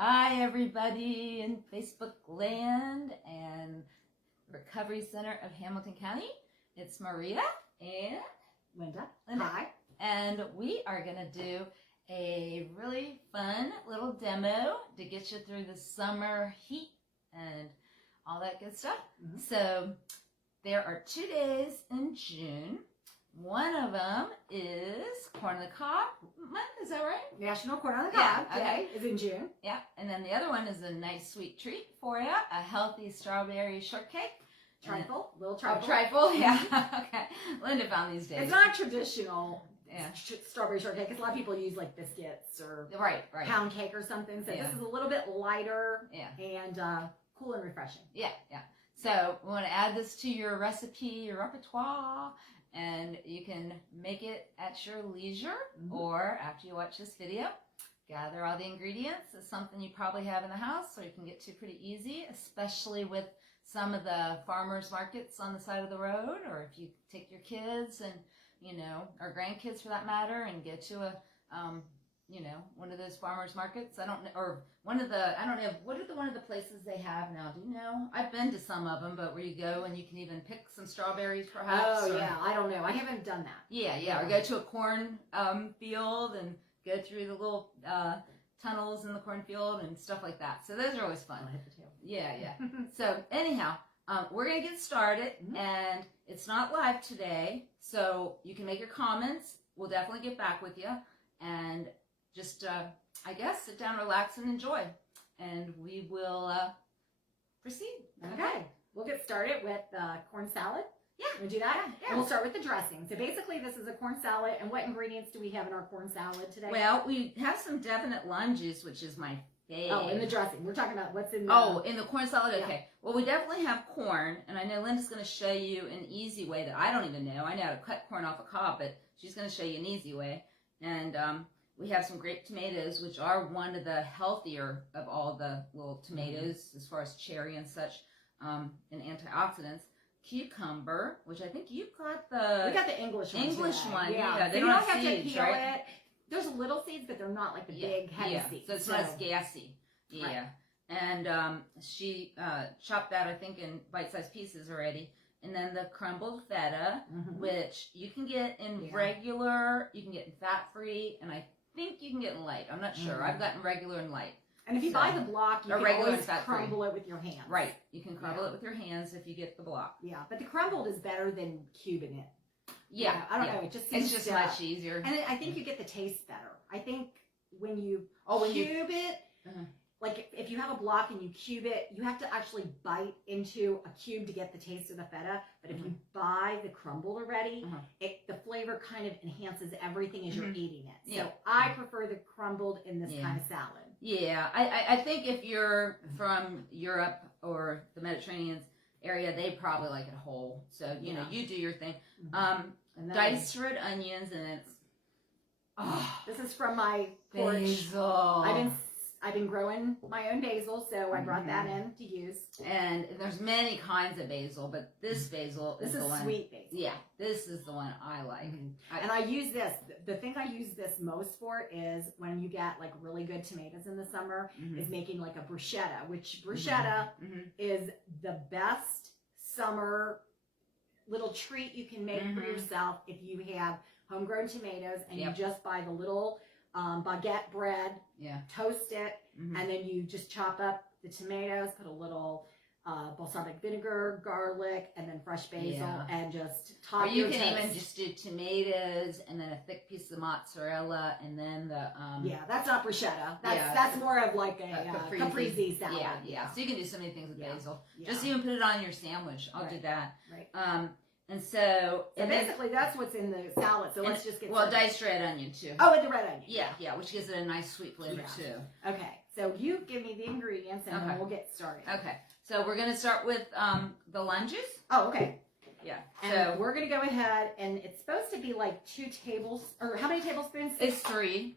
Hi, everybody in Facebook land and Recovery Center of Hamilton County. It's Maria and Linda. Hi. And we are going to do a really fun little demo to get you through the summer heat and all that good stuff. Mm-hmm. So there are 2 days in June. One of them is Corn on the Cob month, is that right? National Corn on the Cob Day is in June. Yeah, and then the other one is a nice sweet treat for you, a healthy strawberry shortcake. Trifle, little trifle. Oh, trifle, yeah. Okay. Linda found these days. It's not traditional strawberry shortcake because a lot of people use like biscuits or pound cake or something. So this is a little bit lighter and cool and refreshing. Yeah. So we want to add this to your recipe, your repertoire. And you can make it at your leisure or after you watch this video. Gather all the ingredients. It's something you probably have in the house so you can get to pretty easy, especially with some of the farmers markets on the side of the road, or if you take your kids and, or grandkids for that matter, and get to a, one of those farmers markets. I don't know one of the places they have now. Do you know? I've been to some of them, but where you go and you can even pick some strawberries perhaps. Oh, yeah. I don't know. I haven't done that. Yeah. Or go to a corn field and go through the little tunnels in the cornfield and stuff like that. So those are always fun. I'll hit the tail. Yeah. So anyhow, we're going to get started, and it's not live today, so you can make your comments. We'll definitely get back with you, and just, I guess, sit down, relax, and enjoy. And we will proceed. Okay. We'll get started with corn salad. Yeah. We'll do that? Yeah. And we'll start with the dressing. So basically, this is a corn salad. And what ingredients do we have in our corn salad today? Well, we have some definite lime juice, which is my fave. Oh, in the dressing. We're talking about what's in the... Oh, in the corn salad? Okay. Yeah. Well, we definitely have corn. And I know Linda's going to show you an easy way that I don't even know. I know how to cut corn off a cob, but she's going to show you an easy way. And we have some grape tomatoes, which are one of the healthier of all the little tomatoes as far as cherry and such, and antioxidants. Cucumber, which I think you've got the... We got the English one. Yeah. They don't have seeds, to peel it. There's little seeds, but they're not like the big, heavy seeds. So it's less gassy. Yeah. Right. And she chopped that, I think, in bite-sized pieces already. And then the crumbled feta, which you can get in regular, you can get in fat-free, and I think you can get in light. I'm not sure. I've gotten regular and light. And if you buy the block, you can always crumble it with your hands. Right. You can crumble it with your hands if you get the block. Yeah, but the crumbled is better than cubing it. Yeah. I don't know. It just seems it's just much easier. And I think you get the taste better. I think when you cube it, like if you have a block and you cube it, you have to actually bite into a cube to get the taste of the feta. But if you buy the crumbled already, the flavor kind of enhances everything as you're eating it. So I prefer the crumbled in this kind of salad. Yeah, I think if you're from Europe or the Mediterranean area, they probably like it whole. So, you know, you do your thing. Diced red onions, and it's... this is from my porch. Basil. I've been growing my own basil, so I brought that in to use. And there's many kinds of basil, but this basil is the one. This is sweet basil. Yeah, this is the one I like. And I use this. The thing I use this most for is when you get like really good tomatoes in the summer, is making like a bruschetta, which bruschetta is the best summer little treat you can make for yourself if you have homegrown tomatoes and you just buy the little baguette bread, toast it, and then you just chop up the tomatoes, put a little balsamic vinegar, garlic, and then fresh basil, and just top your toast. Or you can even just do tomatoes and then a thick piece of mozzarella, and then the... that's not bruschetta. That's more of like a caprese salad. Yeah. So you can do so many things with basil. Just even put it on your sandwich. I'll do that. Right. And so basically that's what's in the salad. So let's just get started. Diced red onion too. Oh, and the red onion. Yeah, which gives it a nice sweet flavor too. Okay, so you give me the ingredients and then we'll get started. Okay, so we're going to start with the lime juice. Oh, okay. Yeah. And so we're going to go ahead, and it's supposed to be like 2 tablespoons, or how many tablespoons? It's 3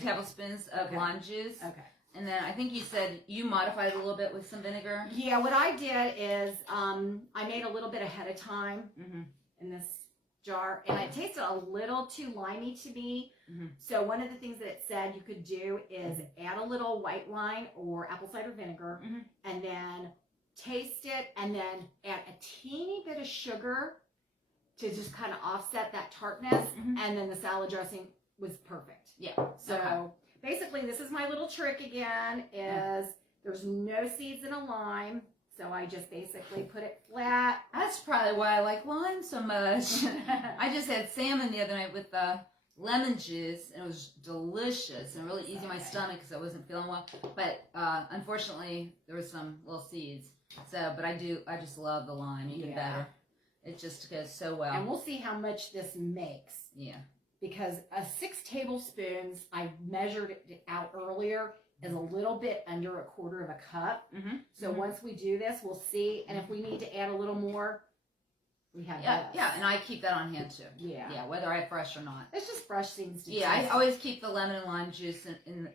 tablespoons of lime juice. Okay. And then I think you said you modified it a little bit with some vinegar. Yeah, what I did is I made a little bit ahead of time in this jar, and it tasted a little too limey to me. So one of the things that it said you could do is add a little white wine or apple cider vinegar, and then taste it, and then add a teeny bit of sugar to just kind of offset that tartness, and then the salad dressing was perfect. Yeah. So basically, this is my little trick again, is there's no seeds in a lime. So I just basically put it flat. That's probably why I like lime so much. I just had salmon the other night with lemon juice, and it was delicious and really easy on my stomach because I wasn't feeling well. But unfortunately, there was some little seeds. So, but I just love the lime even better. It just goes so well. And we'll see how much this makes. Yeah. Because 6 tablespoons, I measured it out earlier, is a little bit under a quarter of a cup. So once we do this, we'll see. And if we need to add a little more, we have this. Yeah, and I keep that on hand too. Yeah. Yeah, whether I have fresh or not. It's just fresh seems to I always keep the lemon and lime juice in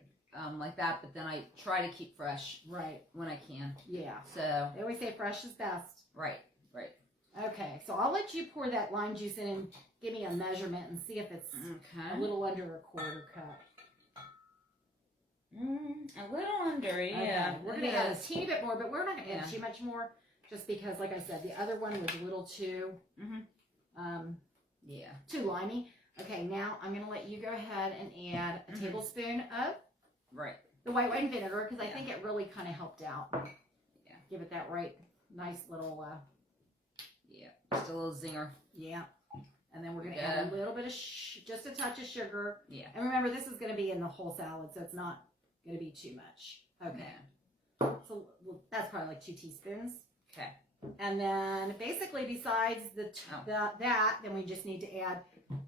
like that, but then I try to keep fresh when I can. Yeah. So they always say fresh is best. Right. Okay, so I'll let you pour that lime juice in and give me a measurement and see if it's a little under a quarter cup. A little under, yeah. Okay. We're going to add a teeny bit more, but we're not going to add too much more, just because, like I said, the other one was a little too, too limey. Okay, now I'm going to let you go ahead and add a tablespoon of the white wine vinegar, because I think it really kind of helped out. Yeah. Give it that nice little... just a little zinger. Yeah. And then we're going to add a little bit of, just a touch of sugar. Yeah. And remember, this is going to be in the whole salad, so it's not going to be too much. Okay. So that's probably like 2 teaspoons. Okay. And then basically besides that, then we just need to add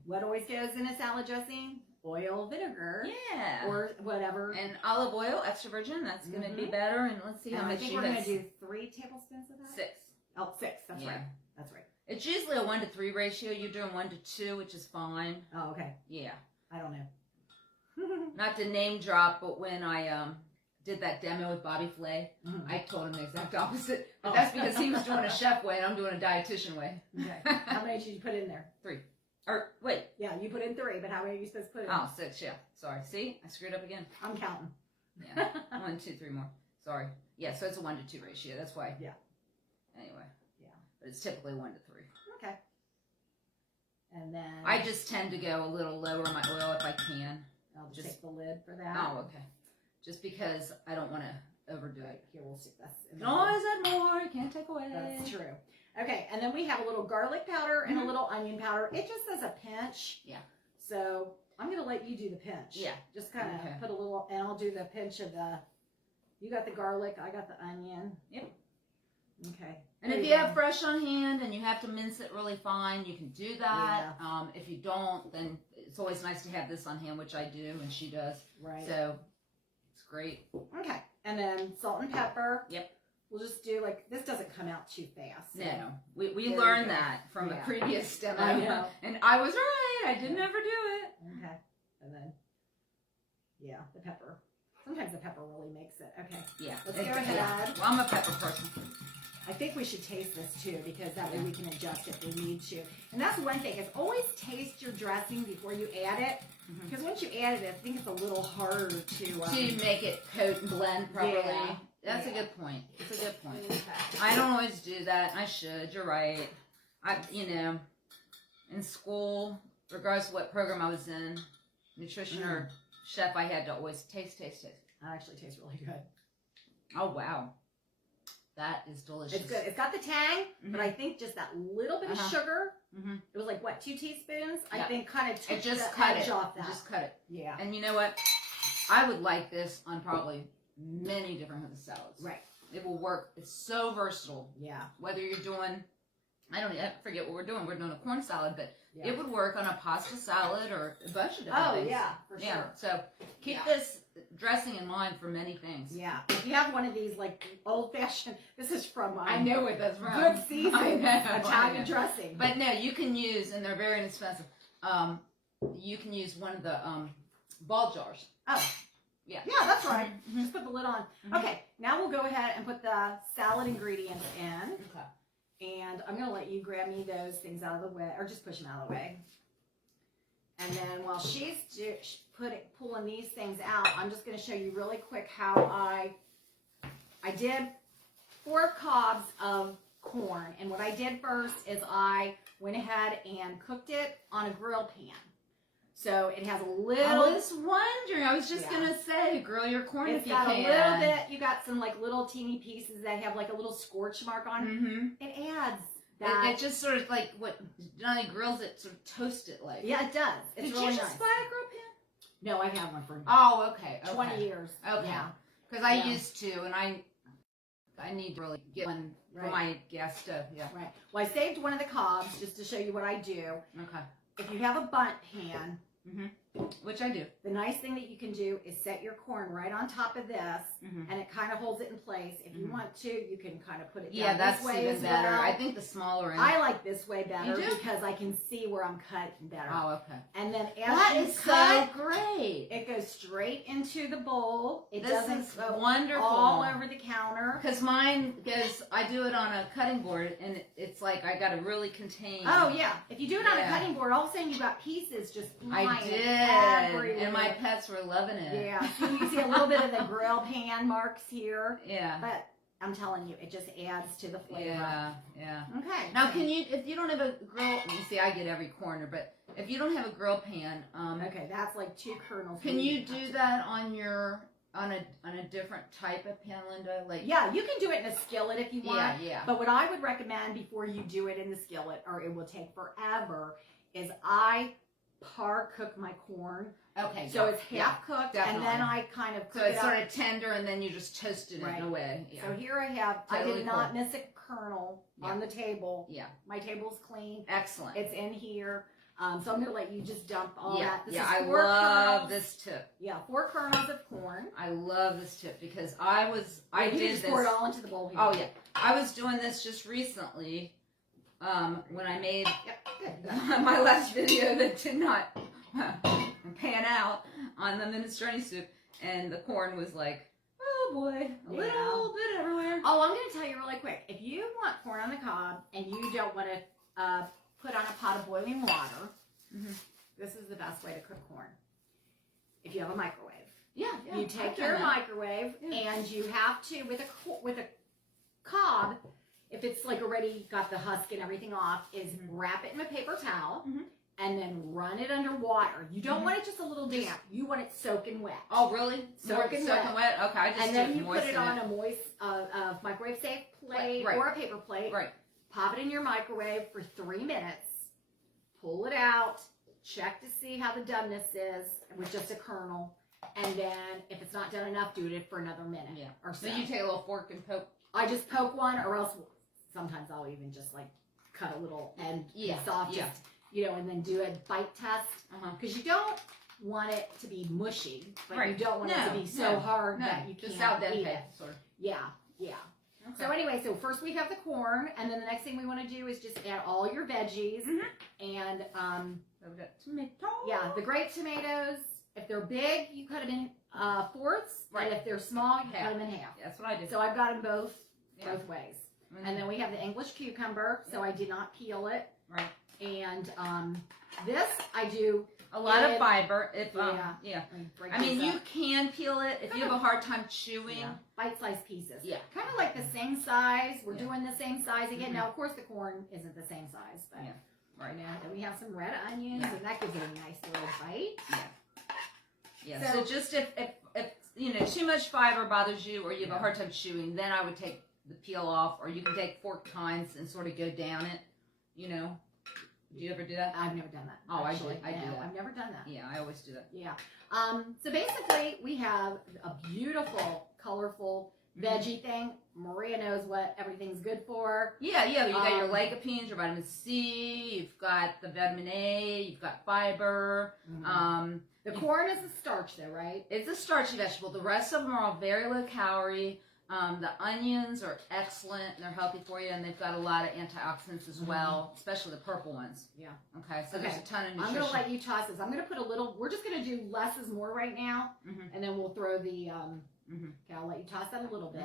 what always goes in a salad dressing? Oil, vinegar. Yeah. Or whatever. And olive oil, extra virgin. That's going to be better. And let's see how much I think we're going to do 3 tablespoons of that. 6. Oh, 6. That's right. That's right. It's usually a 1-to-3 ratio. You're doing 1-to-2, which is fine. Oh, okay. Yeah. I don't know. Not to name drop, but when I did that demo with Bobby Flay, I told him the exact opposite. But that's because he was doing a chef way and I'm doing a dietitian way. Okay. How many did you put in there? 3. Or, wait. Yeah, you put in 3, but how many are you supposed to put in? Oh, 6, yeah. Sorry. See? I screwed up again. I'm counting. Yeah. 1, 2, 3 more. Sorry. Yeah, so it's a 1-to-2 ratio. That's why. Yeah. Anyway. Yeah. But it's typically 1-to-3. Okay. And then... I just tend to go a little lower on my oil if I can. I'll just take the lid for that. Oh, okay. Just because I don't want to overdo it. Here, we'll stick this in. You can always add more. You can't take away. That's true. Okay, and then we have a little garlic powder and a little onion powder. It just says a pinch. Yeah. So I'm going to let you do the pinch. Yeah. Just kind of put a little, and I'll do the pinch of the, you got the garlic, I got the onion. Yep. Okay. And if you have fresh on hand and you have to mince it really fine, you can do that. Yeah. If you don't, then it's always nice to have this on hand, which I do and she does. Right. So it's great. Okay. And then salt and pepper. Yep. We'll just do this doesn't come out too fast. So. No. We learned that from a previous demo. I know. And I was right. I didn't ever do it. Okay. And then, the pepper. Sometimes the pepper really makes it. Okay. Yeah. Let's go ahead. Well, I'm a pepper person. I think we should taste this too, because that way we can adjust if we need to. And that's one thing, is always taste your dressing before you add it. Because once you add it, I think it's a little harder to make it coat and blend properly. Yeah. That's a good point. It's a good point. Okay. I don't always do that. I should. You're right. In school, regardless of what program I was in, nutrition or chef, I had to always taste. That actually tastes really good. Oh, wow. That is delicious. It's good. It's got the tang, but I think just that little bit of sugar, it was 2 teaspoons, I think kind of took the edge off that. Just cut it. Yeah. And you know what? I would like this on probably many different salads. Right. It will work. It's so versatile. Yeah. Whether you're doing, I forget what we're doing. We're doing a corn salad, but it would work on a pasta salad or a bunch of different things. Oh, yeah, for sure. So keep this dressing in mind for many things. Yeah. If you have one of these old-fashioned, this is from I know what that's from. Good season Italian dressing. But no, you can use, and they're very inexpensive, you can use one of the ball jars. Oh. Yeah. Yeah, that's right. Just put the lid on. Okay, now we'll go ahead and put the salad ingredients in. Okay. And I'm going to let you grab me those things out of the way, or just push them out of the way. And then while she's pulling these things out, I'm just going to show you really quick how I did 4 cobs of corn. And what I did first is I went ahead and cooked it on a grill pan. So it has a little... I was wondering. I was just going to say, grill your corn if you can. It's got a little bit... You got some like little teeny pieces that have like a little scorch mark on it. It adds that... It just sort of like what Johnny grills it, sort of toast it like. Yeah, it does. It's Did really you just nice. buy a grill pan? No, I've had one for Oh, okay. 20 years. Okay. Yeah. Because I used to, and I need to really get one for my gas stove. Yeah. Right. Well, I saved one of the cobs just to show you what I do. Okay. If you have a bundt pan, which I do, the nice thing that you can do is set your corn right on top of this, and it kind of holds it in place. If you want to, you can kind of put it down that's this way even as better. well. I think the smaller end. I like this way better You do? because I can see where I'm cutting better. Oh, okay. And then as That you is cut, so great. it goes straight into the bowl. It This doesn't is go wonderful. all over the counter. Because mine goes, I do it on a cutting board, and it's like I got to really contain. Oh, yeah. If you do it on a cutting board, all of a sudden you've got pieces just flying I did, everywhere. and my pets were loving it. Yeah, so you see a little bit of the grill pan marks here. Yeah. But I'm telling you, it just adds to the flavor. Yeah. Okay. Now, can you, if you don't have a grill, you see I get every corner, but if you don't have a grill pan, okay, that's like 2 kernels. can you do that on your, on a different type of pan, Linda? Like, yeah, you can do it in a skillet if you want. Yeah. But what I would recommend before you do it in the skillet, or it will take forever, is I par cook my corn. Okay. So it's half cooked, definitely. and then I kind of cook So it's it sort up. of tender, and then you just toast it in a way. Yeah. So here I have, Totally I did not cool. miss a kernel on the table. Yeah. My table's clean. Excellent. It's in here. So I'm going to let you just dump all that. This is I 4 love kernels. this tip. Yeah, 4 kernels of corn. I love this tip because You did just this. pour it all into the bowl here. Oh yeah, I was doing this just recently when I made my last video that did not pan out on the minestrone soup, and the corn was like, oh boy, a little bit everywhere. Oh, I'm going to tell you really quick. If you want corn on the cob and you don't want to put on a pot of boiling water, this is the best way to cook corn. If you have a microwave. Yeah. You take your microwave and you have to, with a cob, if it's like already got the husk and everything off, is wrap it in a paper towel and then run it under water. You don't want it just a little damp. You want it soaking wet. Oh really? Soaking wet. Okay, I just and then do you put it on a moist, microwave safe plate or a paper plate. Right. Pop it in your microwave for 3 minutes. Pull it out. Check to see how the doneness is with just a kernel. And then if it's not done enough, do it for another minute or so. So you take a little fork and poke. I just poke one, or else sometimes I'll even just like cut a little end piece off, just, and then do a bite test. Because you don't want it to be mushy, but you don't want it to be so hard that you can't eat it. Sort of. Yeah. Okay. So anyway, so first we have the corn, and then the next thing we want to do is just add all your veggies, and I've got tomatoes. yeah, the grape tomatoes. If they're big, you cut them in fourths, and if they're small, you cut them in half. That's what I do. So I've got them both ways. And then we have the English cucumber, so I did not peel it. Right. And this I do a lot of fiber. If I I mean, you can peel it if you have a hard time chewing. Bite-sized pieces. Yeah. Kind of like the same size. We're doing the same size again. Now, of course, the corn isn't the same size, but Right. then we have some red onions, and that gives it a nice little bite. Yeah. So just if too much fiber bothers you, or you have a hard time chewing, then I would take the peel off, or you can take fork tines and sort of go down it. Do you ever do that? I've never done that. Oh, actually. I do that. I've never done that. Yeah, I always do that. Yeah. So basically, we have a beautiful, colorful veggie thing. Maria knows what everything's good for. Yeah. You got your lycopenes, your vitamin C. You've got the vitamin A. You've got fiber. The corn is a starch, though, right? It's a starchy vegetable. The rest of them are all very low calorie. The onions are excellent, and they're healthy for you, and they've got a lot of antioxidants as well, especially the purple ones. Yeah. Okay, so there's a ton of nutrition. I'm going to let you toss this. I'm going to put a little, we're just going to do less is more right now, and then we'll throw the, okay, I'll let you toss that a little bit.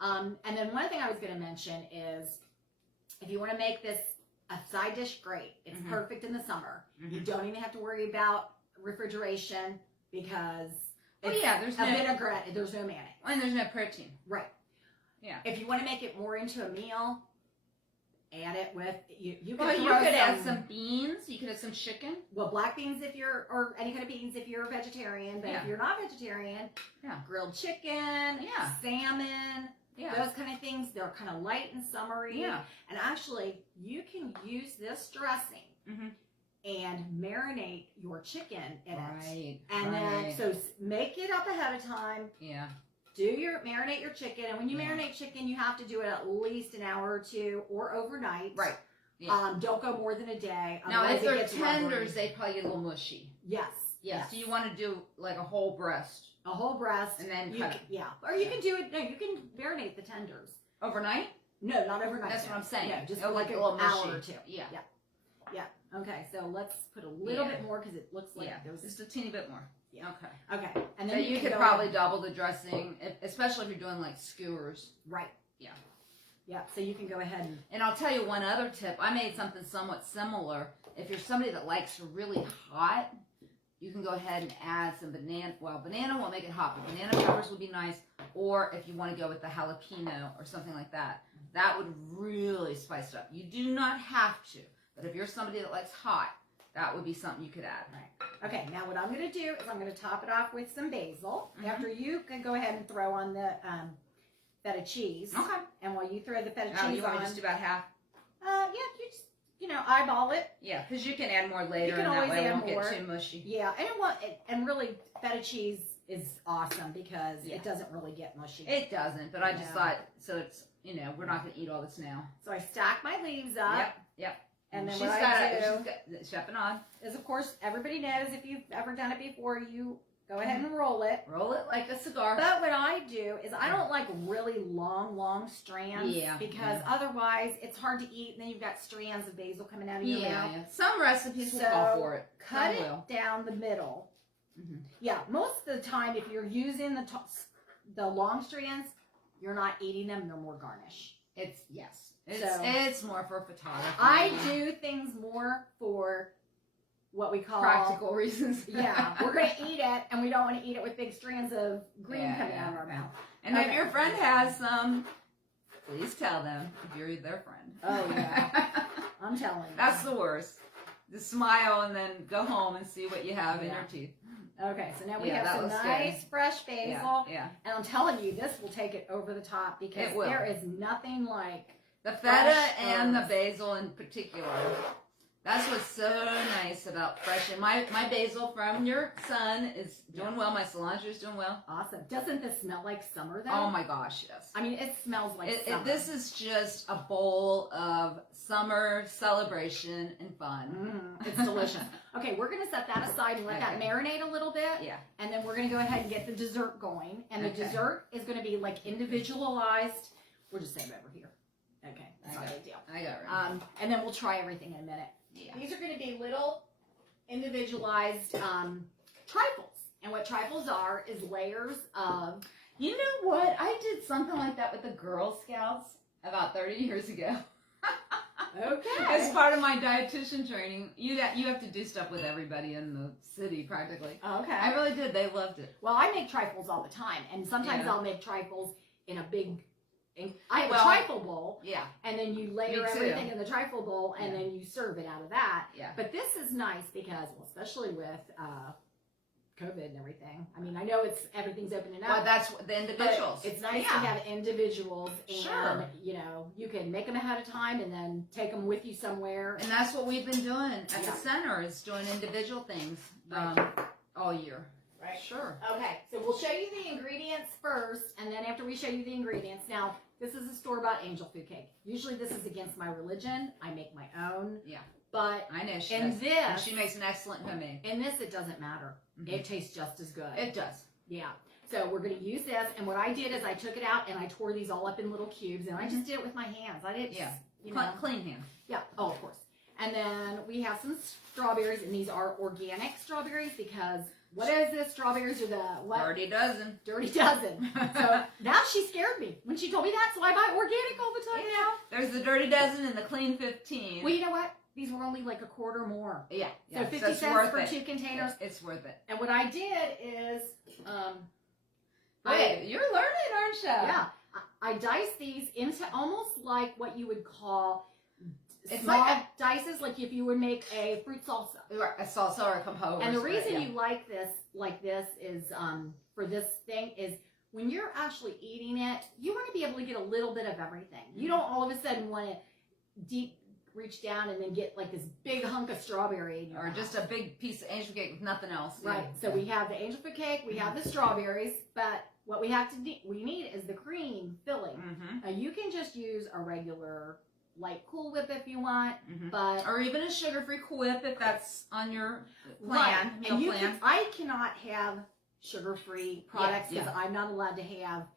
And then one thing I was going to mention is if you want to make this a side dish, great. It's perfect in the summer. You don't even have to worry about refrigeration because there's a vinaigrette. There's no mayonnaise. And there's no protein. Right. Yeah. If you want to make it more into a meal, add it with you could add some beans. You could have some chicken. Well, black beans or any kind of beans if you're a vegetarian. But if you're not vegetarian, grilled chicken, salmon, those kind of things. They're kind of light and summery. Yeah. And actually, you can use this dressing and marinate your chicken in it. And then so make it up ahead of time. Yeah. Marinate your chicken, and when you marinate chicken, you have to do it at least an hour or two or overnight. Right. Yeah. Don't go more than a day. Now, if they're tenders, they probably get a little mushy. Yes. So you want to do like a whole breast. A whole breast. And then cut it. Yeah. Or you can do it, you can marinate the tenders. Overnight? No, not overnight. That's what I'm saying. No, just like a little hour or two. Yeah. Okay, so let's put a little bit more because it looks like there's just a teeny bit more. Yeah. Okay. And then so you could probably double the dressing, especially if you're doing like skewers. Right. Yeah. Yeah. So you can go ahead and I'll tell you one other tip. I made something somewhat similar. If you're somebody that likes really hot, you can go ahead and add some banana. Well, banana won't make it hot, but banana peppers would be nice. Or if you want to go with the jalapeno or something like that, that would really spice it up. You do not have to, but if you're somebody that likes hot, that would be something you could add. Right. Okay, now what I'm going to do is I'm going to top it off with some basil. After you can go ahead and throw on the feta cheese. Okay. And while you throw the feta cheese you want to just do about half? You just, eyeball it. Yeah, because you can add more later. You can and always that way add it won't more. Get too mushy. Yeah, and really feta cheese is awesome because it doesn't really get mushy. It doesn't, but I just thought, so it's, we're not going to eat all this now. So I stack my leaves up. Yep. And then she's chefing on. Is, of course, everybody knows if you've ever done it before, you go ahead and roll it. Roll it like a cigar. But what I do is I don't like really long strands. Yeah. Because otherwise it's hard to eat, and then you've got strands of basil coming out of your mouth. Yeah. Some recipes will call for it. Cut it down the middle. Yeah. Most of the time, if you're using the long strands, you're not eating them. They're more garnish. It's more for photography. I do things more for what we call practical reasons. Yeah, we're going to eat it, and we don't want to eat it with big strands of green coming out of our mouth. And if your friend has some, please tell them if you're their friend. Oh, yeah. I'm telling you. That's the worst. Just smile and then go home and see what you have in your teeth. Okay, so now we have some nice fresh basil. Yeah. And I'm telling you, this will take it over the top because there is nothing like the feta and the basil in particular. That's what's so nice about fresh. And my basil from your son is doing well. My cilantro is doing well. Awesome. Doesn't this smell like summer though? Oh my gosh, yes. I mean, it smells like summer. This is just a bowl of summer celebration and fun. It's delicious. Okay, we're going to set that aside and let that marinate a little bit. Yeah. And then we're going to go ahead and get the dessert going. And the dessert is going to be like individualized. We'll just save it over here. Okay, that's not a big deal. I got it. And then we'll try everything in a minute. Yeah. These are going to be little individualized trifles. And what trifles are is layers of... You know what? I did something like that with the Girl Scouts about 30 years ago. Okay. As part of my dietitian training, you have to do stuff with everybody in the city practically. Okay. I really did. They loved it. Well, I make trifles all the time. And sometimes I'll make trifles in a big... I have a trifle bowl, and then you layer everything in the trifle bowl, and then you serve it out of that. Yeah. But this is nice because, well, especially with COVID and everything. I mean, I know everything's opening up. Well, that's the individuals. It's nice to have individuals, and you can make them ahead of time, and then take them with you somewhere. And that's what we've been doing at the center is doing individual things all year. Right. Sure. Okay, so we'll show you the ingredients first, and then after we show you the ingredients, now this is a store-bought angel food cake. Usually this is against my religion. I make my own. Yeah. But I know she makes an excellent homemade. In this, it doesn't matter. It tastes just as good. It does. Yeah. So we're going to use this, and what I did is I took it out and I tore these all up in little cubes, and I just did it with my hands. I didn't. Yeah. Clean hands. Yeah. Oh, of course. And then we have some strawberries, and these are organic strawberries because What is this? Strawberries or the what? Dirty dozen. Dirty dozen. So now she scared me when she told me that. So I buy organic all the time now. There's the dirty dozen and the clean 15. Well, you know what? These were only like a quarter more. Yeah. So 50 it's cents worth for it. 2 containers. It's worth it. And what I did is, Hey, you're learning, aren't you? Yeah, I dice these into almost like what you would call It's small like dices, like if you would make a fruit salsa. Or a salsa or a compote. And the reason you like this is, for this thing is when you're actually eating it, you want to be able to get a little bit of everything. You don't all of a sudden want to deep reach down and then get like this big hunk of strawberry in your Or mouth. just a big piece of angel cake with nothing else. Right. So we have the angel food cake, we have the strawberries, but what we have to we need is the cream filling. Mm-hmm. Now you can just use a regular light Cool Whip if you want, Mm-hmm. but Or even a sugar-free Cool Whip if that's on your right. plan, meal And you plan. I cannot have sugar-free products because yeah. I'm not allowed to have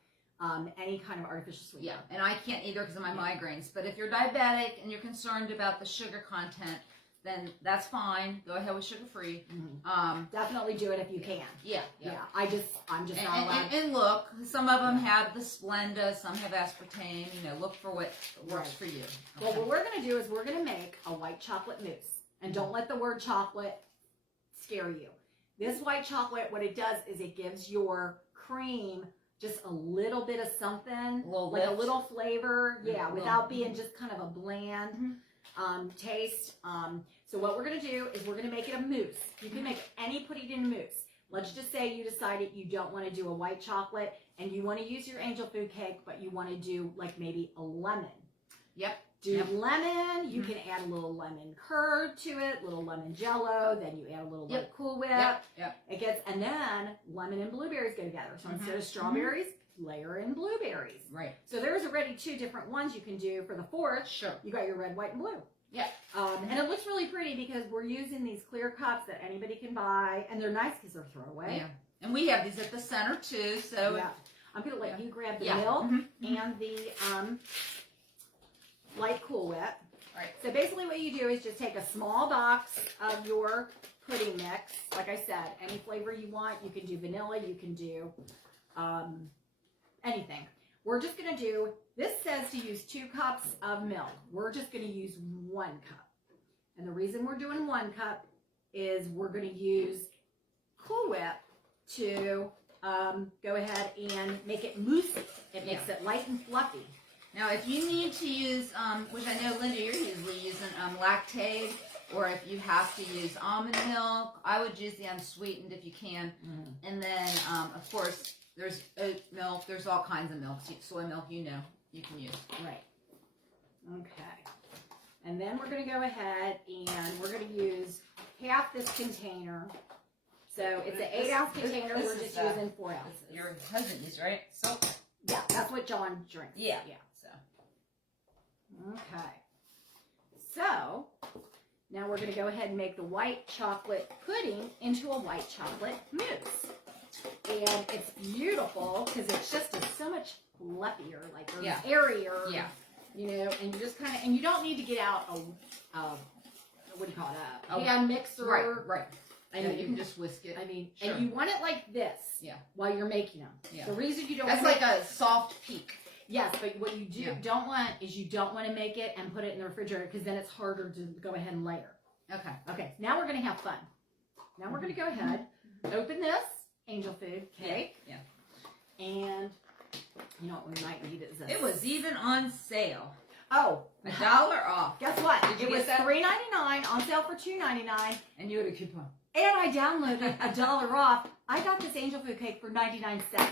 any kind of artificial sweetener. Yeah, and I can't either because of my migraines. But if you're diabetic and you're concerned about the sugar content, then that's fine. Go ahead with sugar-free. Mm-hmm. Definitely do it if you can. Yeah. I'm just not allowed. And look, some of them have the Splenda, some have aspartame. Look for what works for you. Well, what we're going to do is we're going to make a white chocolate mousse. And don't let the word chocolate scare you. This white chocolate, what it does is it gives your cream just a little bit of something, like a little flavor. Yeah, without being just kind of a bland taste. So what we're going to do is we're going to make it a mousse. You can make any pudding in a mousse. Let's just say you decided you don't want to do a white chocolate and you want to use your angel food cake, but you want to do like maybe a lemon. Yep. Do lemon. You can add a little lemon curd to it, little lemon jello. Then you add a little like Cool Whip. Yep. It gets, and then lemon and blueberries go together. So instead of strawberries, layer in blueberries. Right. So there's already 2 different ones you can do for the 4th. Sure. You got your red, white, and blue. Yeah. And it looks really pretty because we're using these clear cups that anybody can buy, and they're nice because they're throwaway. Yeah. And we have these at the center too. So yeah. I'm gonna let you grab the Yeah. milk and the light Cool Whip. Right. So basically what you do is just take a small box of your pudding mix. Like I said, any flavor you want. You can do vanilla. You can do anything. We're just going to do, this says to use 2 cups of milk. We're just going to use 1 cup. And the reason we're doing 1 cup is we're going to use Cool Whip to go ahead and make it moussey. It makes it light and fluffy. Now, if you need to use, which I know, Linda, you're usually using lactate, or if you have to use almond milk, I would use the unsweetened if you can. And then, of course, there's oat milk. There's all kinds of milks. Soy milk, you can use. Right. Okay. And then we're going to go ahead and we're going to use half this container. So it's an 8-ounce container. We're just using 4 ounces. Your husband used, right? So. Yeah, that's what John drinks. Yeah. So. Okay. So, now we're going to go ahead and make the white chocolate pudding into a white chocolate mousse. And it's beautiful because it's just so much fluffier, like airier. Yeah. And you just kind of, and you don't need to get out a what do you call it? A hand mixer. Right. I mean, you can just whisk it. I mean, sure. And you want it like this. Yeah. While you're making them. Yeah. The reason you don't. That's like a soft peak. Yes, but what you don't want is you don't want to make it and put it in the refrigerator because then it's harder to go ahead and layer. Okay. Okay. Now we're going to have fun. Now we're going to go ahead, open this angel food cake. Yeah. And you know what we might need is this. It was even on sale. Oh, $1 off. Guess what? Did you it was get that? $3.99 on sale for $2.99. And you had a coupon. And I downloaded $1 off. I got this angel food cake for 99 cents.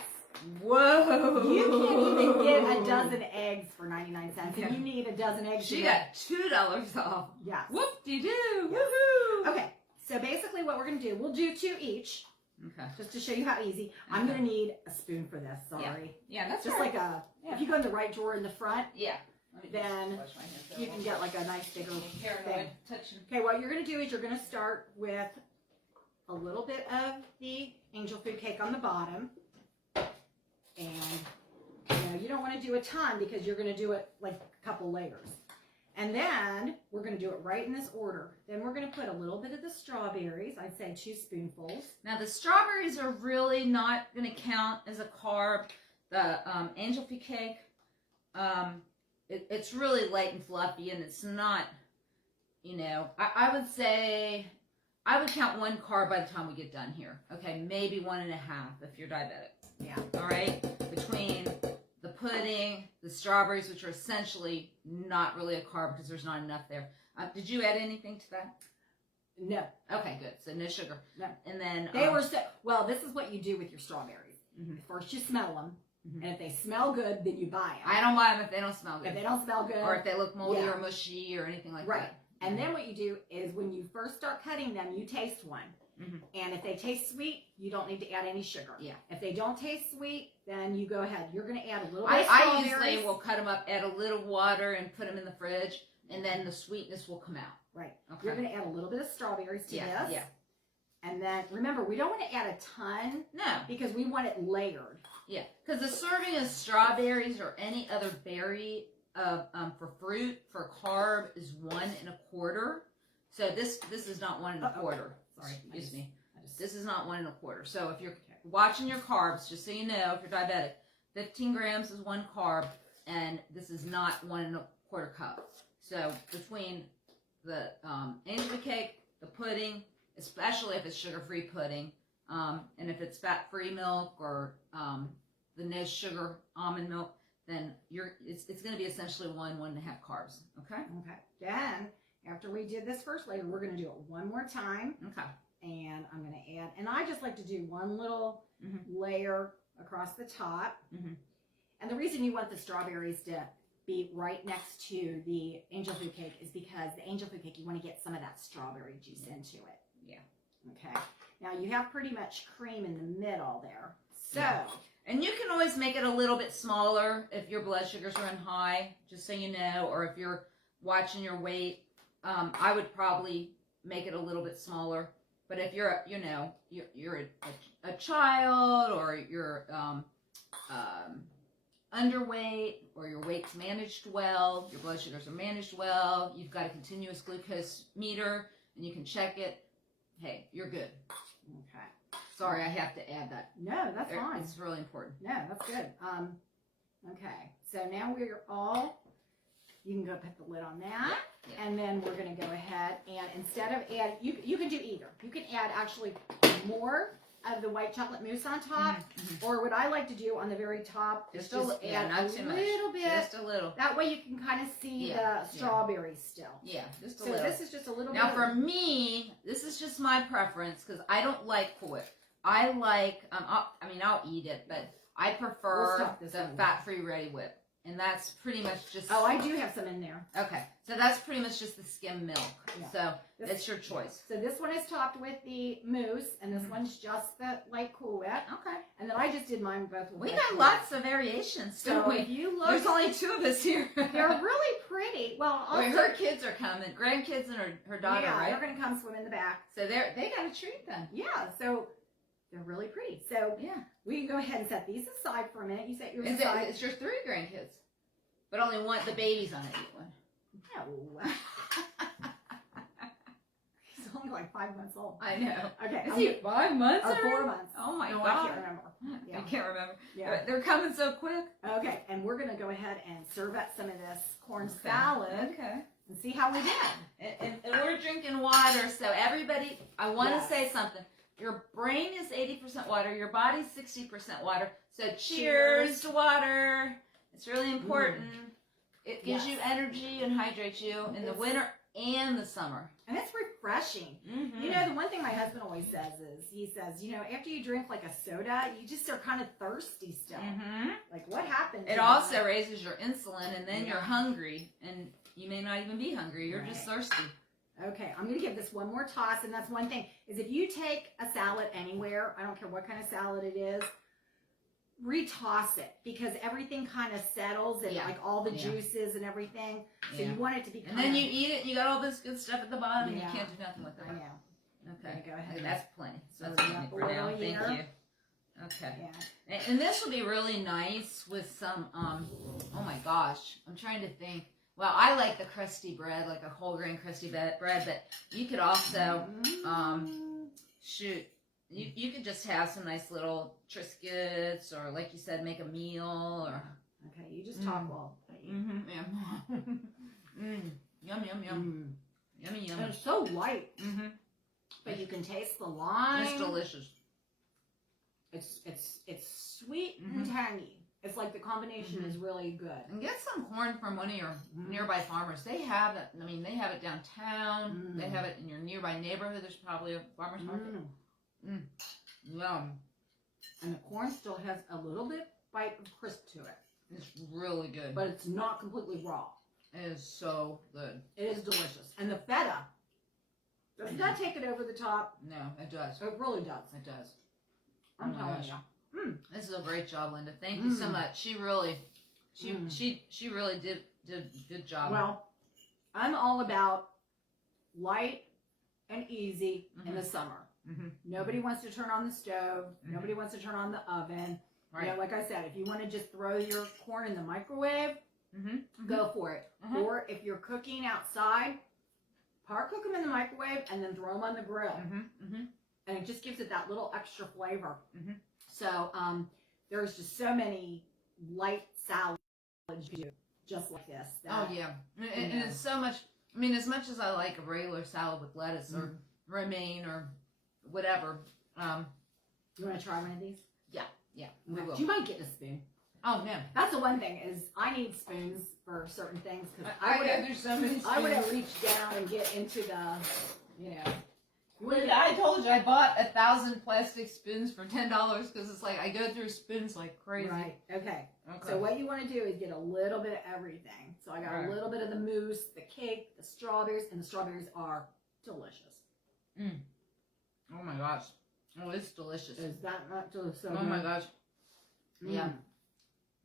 Whoa! You can't even get a dozen eggs for 99 cents, and you need a dozen eggs. She got $2 off. Yes. Whoop-de-doo! Yes. Woohoo! Okay, so basically what we're going to do, we'll do 2 each. Okay. Just to show you how easy. I'm going to need a spoon for this. Sorry. Yeah, that's just right. like if you go in the right drawer in the front, then wash my hands you can get like a nice bigger paranoid thing. touching. Okay, what you're going to do is you're going to start with a little bit of the angel food cake on the bottom. And, you don't want to do a ton because you're going to do it like a couple layers. And then we're going to do it right in this order. Then we're going to put a little bit of the strawberries. I'd say 2 spoonfuls. Now the strawberries are really not going to count as a carb. The angel food cake, it's really light and fluffy, and it's not, you know, I would say, I would count 1 carb by the time we get done here. Okay, maybe 1.5 if you're diabetic. Yeah. All right, between the pudding, the strawberries, which are essentially not really a carb because there's not enough there. Did you add anything to that? No. Okay, good. So no sugar. No. And then they were so well. This is what you do with your strawberries. Mm-hmm. First, you smell them, and if they smell good, then you buy them. I don't buy them if they don't smell good. If they don't smell good, or if they look moldy or mushy or anything like right. that. And then what you do is when you first start cutting them, you taste one. And if they taste sweet, you don't need to add any sugar. Yeah. If they don't taste sweet, then you go ahead. You're going to add a little bit of I strawberries. usually will cut them up, add a little water, and put them in the fridge, and then the sweetness will come out. Right. Okay. You're going to add a little bit of strawberries to this. Yeah. And then, remember, we don't want to add a ton. No. Because we want it layered. Yeah. Because the serving of strawberries or any other berry for fruit, for carb, is 1.25. So this is not 1.25. Sorry. Excuse me. This is not 1.25. So if you're watching your carbs, just so you know, if you're diabetic, 15 grams is 1 carb, and this is not 1.25 cup. So between the angel cake, the pudding, especially if it's sugar-free pudding, and if it's fat-free milk or the no sugar almond milk, then it's going to be essentially 1.5 carbs. Okay. Okay. Then after we did this first layer, we're going to do it one more time. Okay. And I'm going to add, and I just like to do one little layer across the top. And the reason you want the strawberries to be right next to the angel food cake is because the angel food cake, you want to get some of that strawberry juice into it. Yeah. Okay. Now you have pretty much cream in the middle there. So. Yeah. And you can always make it a little bit smaller if your blood sugars run high, just so you know, or if you're watching your weight. I would probably make it a little bit smaller. But if you're, you know, you're a child, or you're underweight, or your weight's managed well, your blood sugars are managed well, you've got a continuous glucose meter, and you can check it, hey, you're good. Okay. Sorry, I have to add that. No, that's fine. It's really important. No, that's good. Okay. So now we're all, you can go put the lid on that. Yeah. And then we're going to go ahead and instead of add, you can do either. You can add actually more of the white chocolate mousse on top, or what I like to do on the very top is just add a little bit. Just a little. That way you can kind of see the strawberries still. Yeah, just a little. So this is just a little bit. Now for me, this is just my preference because I don't like Cool Whip. I like, I'll eat it, but I prefer the fat-free Ready Whip. And that's pretty much just... Oh, I do have some in there. Okay. So that's pretty much just the skim milk. Yeah. So it's your choice. So this one is topped with the mousse, and this one's just the light Cool Whip. Okay. And then I just did mine both with We got lots of variations. So if you look... There's only 2 of us here. They're really pretty. Well, also... her kids are coming. Grandkids and her daughter, right? They're going to come swim in the back. So they got a treat then. Yeah. So... They're really pretty. So we can go ahead and set these aside for a minute. You set yours aside. It's your 3 grandkids. But only one, the baby's on it, eat one. No. He's only like 5 months old. I know. Okay. Is he 5 months or 4 months? Oh my God. I can't remember. Yeah. I can't remember. Yeah. They're coming so quick. Okay. And we're going to go ahead and serve up some of this corn salad. Okay. And see how we did. And we're drinking water. So everybody, I want to say something. Your brain is 80% water. Your body's 60% water. So cheers to water. It's really important. It gives you energy and hydrates you in the winter and the summer. And it's refreshing. You know, the one thing my husband always says is, he says, you know, after you drink like a soda, you just are kind of thirsty still. Like, what happened? It also raises your insulin, and then you're hungry, and you may not even be hungry. You're just thirsty. Okay, I'm going to give this one more toss, and that's one thing, is if you take a salad anywhere, I don't care what kind of salad it is, retoss it, because everything kind of settles, and like all the juices and everything, so you want it to be kind of... And then you eat it, and you got all this good stuff at the bottom, and you can't do nothing with it. I know. Okay, go ahead. That's plenty. So that's plenty for now. Thank you. Okay. Yeah. And this will be really nice with some, oh my gosh, I'm trying to think. well, I like the crusty bread, like a whole grain crusty bread, but you could also, shoot, you could just have some nice little Triscuits, or like you said, make a meal, or... Okay, you just talk while I eat. Yeah. Yum, yum, yum. Yummy, yummy. And it's so light. But you can taste the lime. It's delicious. It's sweet and tangy. It's like the combination is really good. And get some corn from one of your nearby farmers. They have it. I mean, they have it downtown. They have it in your nearby neighborhood. There's probably a farmer's market. Yum. And the corn still has a little bit bite of crisp to it. It's really good. But it's not completely raw. It is so good. It is delicious. And the feta, does that take it over the top? No, it does. It really does. It does. I'm telling you. This is a great job, Linda. Thank you so much. She really did a good job. Well, I'm all about light and easy in the summer. Nobody wants to turn on the stove. Nobody wants to turn on the oven. Right. You know, like I said, if you want to just throw your corn in the microwave, go for it. Or if you're cooking outside, cook them in the microwave and then throw them on the grill. And it just gives it that little extra flavor. So there's just so many light salads you do just like this. That, and it's so much. I mean, as much as I like a regular salad with lettuce or romaine or whatever. You want to try one of these? Yeah, we will. Do you mind getting a spoon? Oh, no. That's the one thing is I need spoons for certain things because there's so many spoons. I would have reached down and get into the, you know. Linda, I told you I bought 1,000 plastic spoons for $10 because it's like I go through spoons like crazy. Right. Okay. So what you want to do is get a little bit of everything. So I got a little bit of the mousse, the cake, the strawberries, and the strawberries are delicious. Oh my gosh. Oh, it's delicious. Is that not delicious? Oh my gosh. Yeah.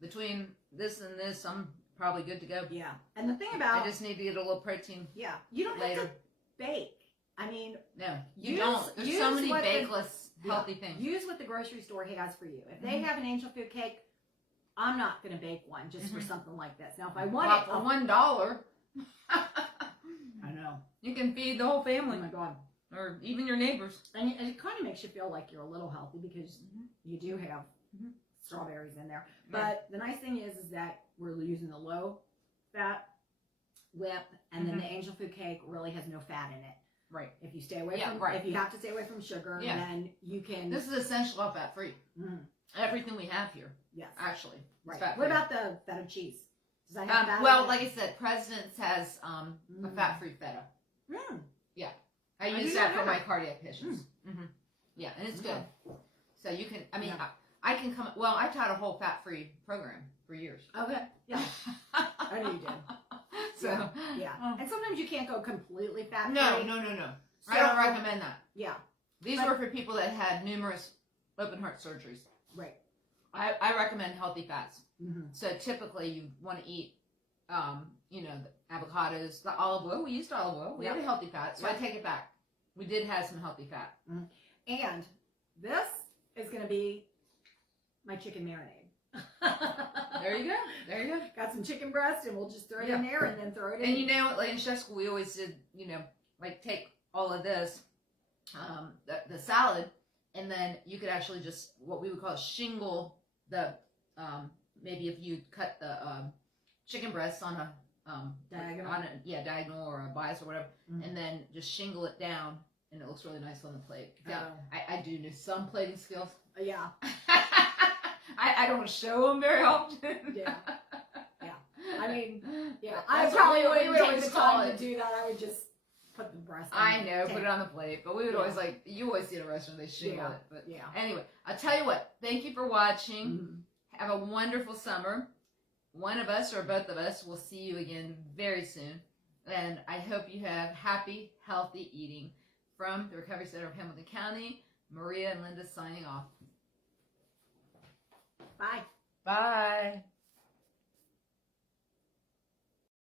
Between this and this, I'm probably good to go. Yeah. And the thing about... I just need to get a little protein. Yeah. You don't have to bake. I mean... No, you don't. There's so many bakeless, healthy things. Use what the grocery store has for you. If they have an angel food cake, I'm not going to bake one just for something like this. Now, if I want it... For $1. I know. You can feed the whole family. Oh my God. Or even your neighbors. And it kind of makes you feel like you're a little healthy because you do have strawberries in there. But the nice thing is that we're using the low fat whip, and then the angel food cake really has no fat in it. Right. If you stay away from, if you have to stay away from sugar, then you can. This is essential all fat free. Everything we have here. Yes. Actually. Right. What about the feta cheese? Does that have fat? Well, like I said, President's has a fat free feta. Yeah. I use that for my cardiac patients. Yeah, and it's good. So you can, I mean, I can come, well, I taught a whole fat-free program for years. Okay, yeah. I know you did. So, yeah. And sometimes you can't go completely fat-free. No. So, I don't recommend that. Yeah. These were for people that had numerous open heart surgeries. Right. I recommend healthy fats. So typically you want to eat, you know, the avocados, the olive oil. We used olive oil. We had a healthy fat, so I take it back. We did have some healthy fat. And this is going to be my chicken marinade. There you go. Got some chicken breast, and we'll just throw it in there and then throw it in. And you know what, like in chef school, we always did, you know, like take all of this, the salad, and then you could actually just, what we would call shingle the, maybe if you cut the chicken breasts on a, diagonal or a bias or whatever, and then just shingle it down, and it looks really nice on the plate. Yeah, I do know some plating skills. Yeah. I don't show them very often. Yeah. I mean, I probably wouldn't take the time to do that. I would just put the breast on. I know, put it on the plate. But we would always you always see at a restaurant, they shingle it. But anyway, I'll tell you what. Thank you for watching. Have a wonderful summer. One of us or both of us will see you again very soon. And I hope you have happy, healthy eating. From the Recovery Center of Hamilton County, Maria and Linda signing off. Bye. Bye.